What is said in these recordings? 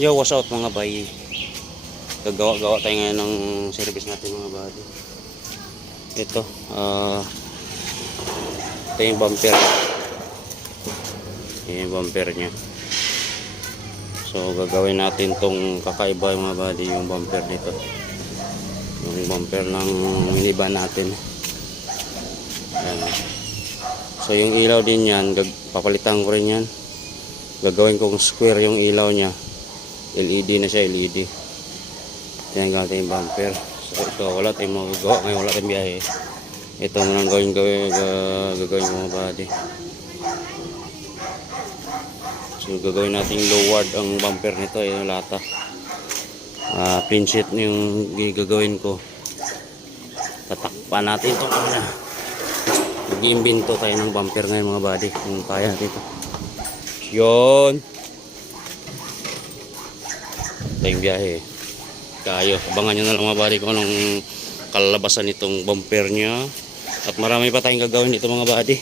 Yo, what's up mga bay? Gagawa-gawa tayo ngayon ng service natin mga buddy. Ito, ito yung bumper. Yung bumper nya. So gagawin natin tong kakaiba mga buddy, yung bumper nito. Yung bumper ng minivan natin. Ayan. So yung ilaw din yan, papalitan ko rin yan. Gagawin kong square yung ilaw nya. LED na siya, LED. Yan natin yung bumper. So ito, wala tayong magagawa ngayon, wala tayong biyahe. Ito muna gagawin mga buddy. So gagawin natin lowered ang bumper nito, yung lata. Pin sheet yung gagawin ko. Tatakpan natin ito muna. Mag-iimbento tayo ng bumper ngayon mga buddy, kung kaya dito. Yun. Tayong biyahe. Kayo, abangan nyo na lang mga buddy kung anong kalalabasan nitong bumper nya. At marami pa tayong gagawin dito mga buddy.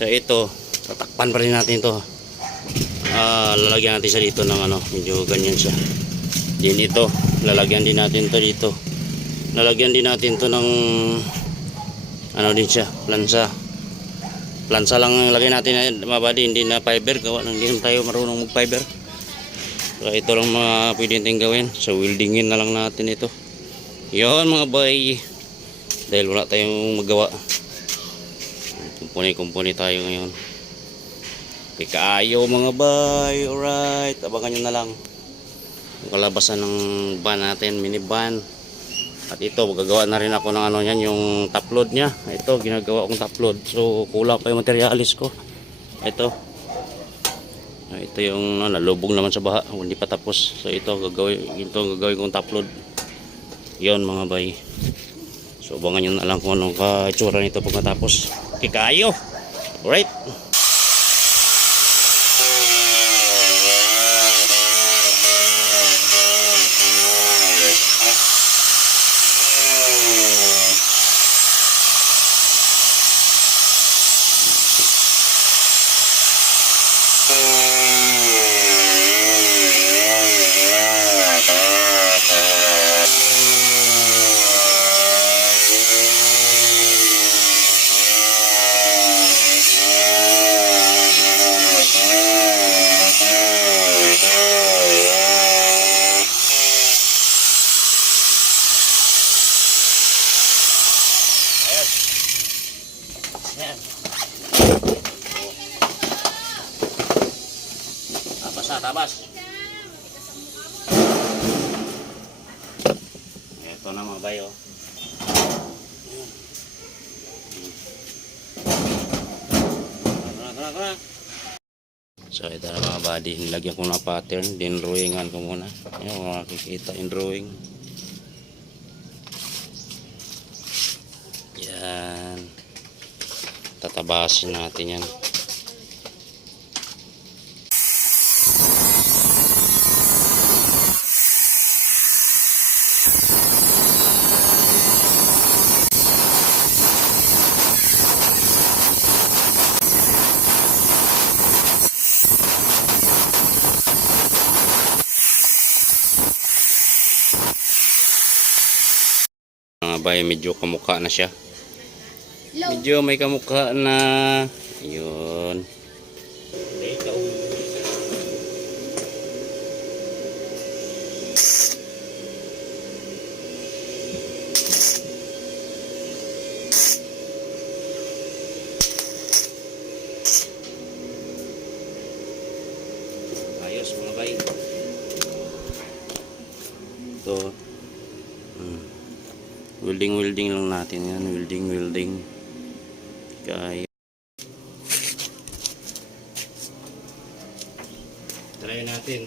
So ito, tatakpan pa rin natin ito. Lalagyan natin siya dito ng medyo ganyan siya. Din ito, lalagyan din natin ito dito. Lalagyan din natin ito ng din siya, plansa. Plansa lang ang lagay natin mga buddy, hindi na fiber. Gawa nang hindi tayo marunong mag fiber. So ito lang mga pwede natin gawin. So weldingin na lang natin ito. Yun mga bay. Dahil wala tayong magawa. Kumpuni tayo ngayon. Okay, kaayo mga bay. Alright. Abangan nyo na lang. Yung kalabasan ng van natin. Minivan. At ito, gagawa na rin ako ng yan. Yung top load nya. Ito, ginagawa kong top load. So kulang pa yung materialis ko. Ito. Ito yung nalubog naman sa baha, hindi pa tapos. So ito gagawin kong top load. Yon mga bay. So abangan nyo na lang kung anong kaitsura nito pagkatapos. Okay kayo. Alright. Tabas. Ito na mga bayo. So ito na mga buddy, nilagyan ko na pattern, din drawingan ko muna. Yung makikita yung drawing. Yan. Tatabasin natin yan. Bay, medyo kamukha na siya. Medyo may kamukha na. Yun. Ayos mga bay. Ito. Welding lang natin yan. Welding. Kaya. Try natin.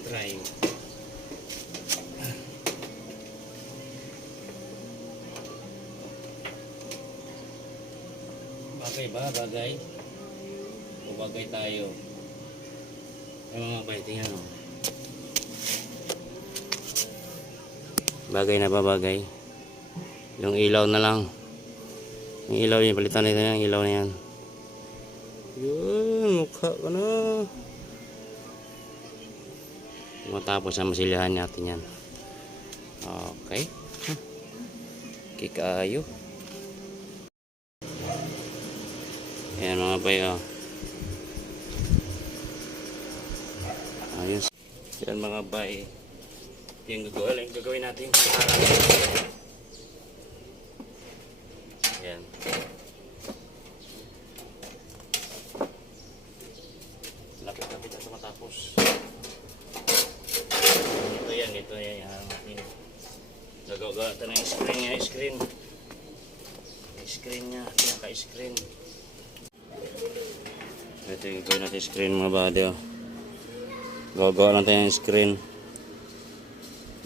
Bagay ba? Bagay? O bagay tayo? Ay mga bay, tingnan o. Bagay na ba bagay? Yung ilaw na lang. Yung ilaw yun, palitan natin yung ilaw na yan. Yun, mukha ka na. Matapos na masilyahan natin yan. Okay. Kikayo. Ayan mga bay, oh. Ayos. Yan mga bay. Yung gagawin natin sa harap. Ayan. Lapit-lapit na ito matapos. Ito yan. Nagagawa ito ng screen niya. Pinaka-screen. Ito yung gawin natin screen mga body, oh. Gagawa lang tayo ng screen.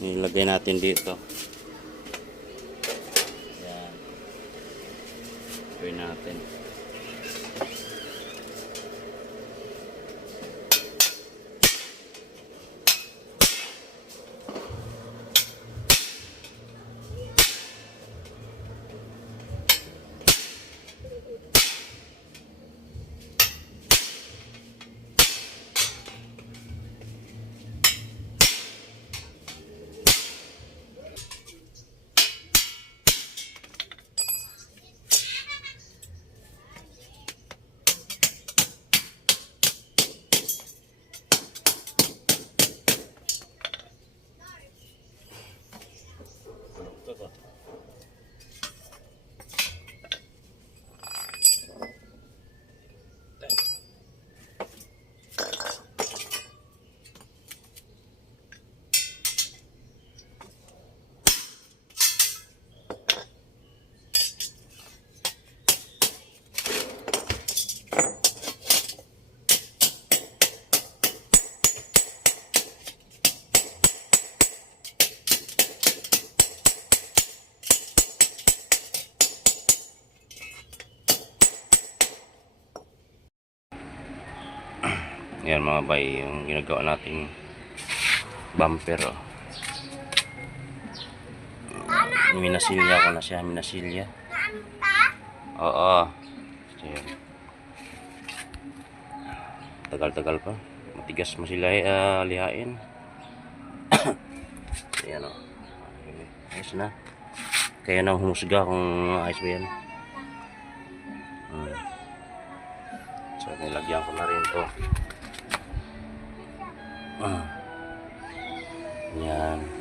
Nilagay natin dito. Yan. Gawin natin. Yan mga bay, yung ginagawa nating bumper, oh. Minasilya ko na siya, minasilya. Oo. Ayan. Tagal-tagal pa. Matigas mo sila lihain. Ayan, oh. Ayos na. Kaya nang humusga kung ayos ba yan. So nilagyan ko na rin to. Yan.